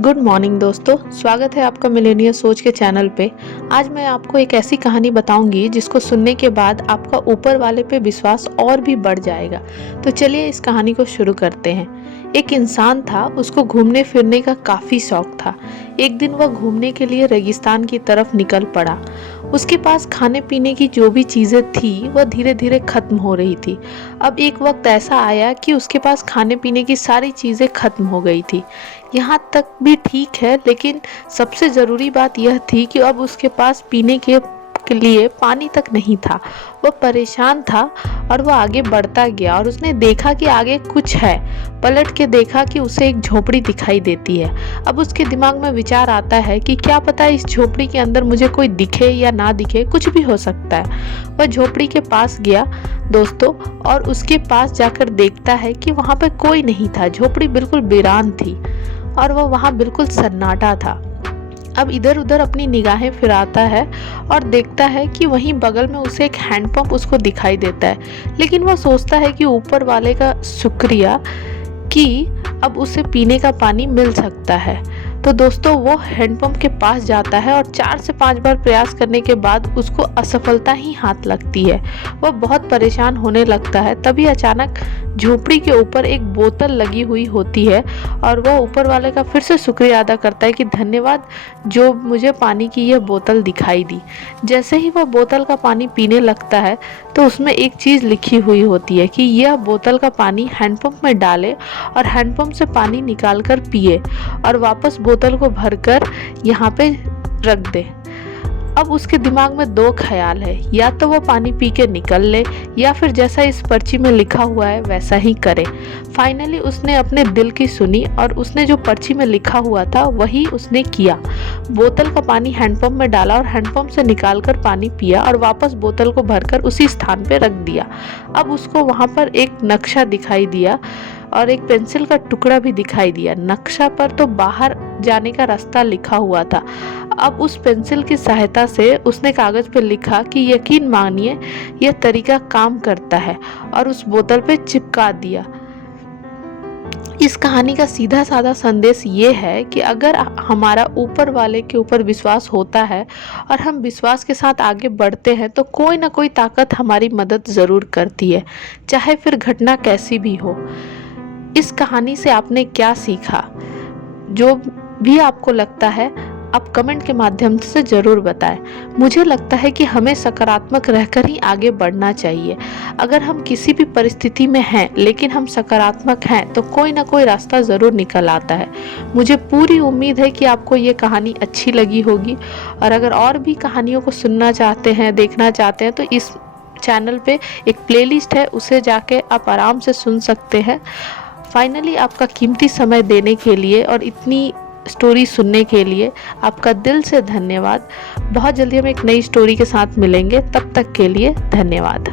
Good morning दोस्तों, स्वागत है आपका मिलेनियर सोच के चैनल पे। आज मैं आपको एक ऐसी कहानी बताऊंगी जिसको सुनने के बाद आपका ऊपर वाले पे विश्वास और भी बढ़ जाएगा। तो चलिए इस कहानी को शुरू करते हैं। एक इंसान था, उसको घूमने फिरने का काफ़ी शौक था। एक दिन वह घूमने के लिए रेगिस्तान की तरफ निकल पड़ा। उसके पास खाने पीने की जो भी चीज़ें थी वह धीरे धीरे खत्म हो रही थी। अब एक वक्त ऐसा आया कि उसके पास खाने पीने की सारी चीज़ें खत्म हो गई थी। यहाँ तक भी ठीक है, लेकिन सबसे ज़रूरी बात यह थी कि अब उसके पास पीने के लिए पानी तक नहीं था। वह परेशान था और वह आगे बढ़ता गया और उसने देखा कि आगे कुछ है। पलट के देखा कि उसे एक झोपड़ी दिखाई देती है। अब उसके दिमाग में विचार आता है कि क्या पता इस झोपड़ी के अंदर मुझे कोई दिखे या ना दिखे, कुछ भी हो सकता है। वह झोपड़ी के पास गया दोस्तों, और उसके पास जाकर देखता है कि वहाँ पे कोई नहीं था। झोपड़ी बिल्कुल वीरान थी और वह वहाँ बिल्कुल सन्नाटा था। अब इधर उधर अपनी निगाहें फिराता है और देखता है कि वहीं बगल में उसे एक हैंडपंप उसको दिखाई देता है। लेकिन वह सोचता है कि ऊपर वाले का शुक्रिया कि अब उसे पीने का पानी मिल सकता है। तो दोस्तों वो हैंडपंप के पास जाता है और 4 से 5 बार प्रयास करने के बाद उसको असफलता ही हाथ लगती है। वह बहुत परेशान होने लगता है। तभी अचानक झोपड़ी के ऊपर एक बोतल लगी हुई होती है और वह ऊपर वाले का फिर से शुक्रिया अदा करता है कि धन्यवाद जो मुझे पानी की यह बोतल दिखाई दी। जैसे ही वह बोतल का पानी पीने लगता है तो उसमें एक चीज़ लिखी हुई होती है कि यह बोतल का पानी हैंडपंप में डाले और हैंडपंप से पानी निकाल कर पिए और वापस बोतल को भरकर यहाँ पे रख दे। अब उसके दिमाग में 2 ख्याल है, या तो वो पानी पी के निकल ले या फिर जैसा इस पर्ची में लिखा हुआ है वैसा ही करे। फाइनली उसने अपने दिल की सुनी और उसने जो पर्ची में लिखा हुआ था वही उसने किया। बोतल का पानी हैंडपंप में डाला और हैंडपंप से निकालकर पानी पिया और वापस बोतल को भरकर उसी स्थान पे रख दिया। अब उसको वहाँ पर एक नक्शा दिखाई दिया और एक पेंसिल का टुकड़ा भी दिखाई दिया। नक्शा पर तो बाहर जाने का रास्ता लिखा हुआ था। अब उस पेंसिल की सहायता से उसने कागज पर लिखा कि यकीन मानिए यह तरीका काम करता है और उस बोतल पे चिपका दिया। इस कहानी का सीधा साधा संदेश ये है कि अगर हमारा ऊपर वाले के ऊपर विश्वास होता है और हम विश्वास के साथ आगे बढ़ते हैं तो कोई ना कोई ताकत हमारी मदद ज़रूर करती है, चाहे फिर घटना कैसी भी हो। इस कहानी से आपने क्या सीखा? जो भी आपको लगता है आप कमेंट के माध्यम से ज़रूर बताएं। मुझे लगता है कि हमें सकारात्मक रहकर ही आगे बढ़ना चाहिए। अगर हम किसी भी परिस्थिति में हैं लेकिन हम सकारात्मक हैं तो कोई ना कोई रास्ता ज़रूर निकल आता है। मुझे पूरी उम्मीद है कि आपको ये कहानी अच्छी लगी होगी और अगर और भी कहानियों को सुनना चाहते हैं, देखना चाहते हैं तो इस चैनल पे एक प्लेलिस्ट है, उसे जाके आप आराम से सुन सकते हैं। फाइनली आपका कीमती समय देने के लिए और इतनी स्टोरी सुनने के लिए आपका दिल से धन्यवाद। बहुत जल्दी हम एक नई स्टोरी के साथ मिलेंगे, तब तक के लिए धन्यवाद।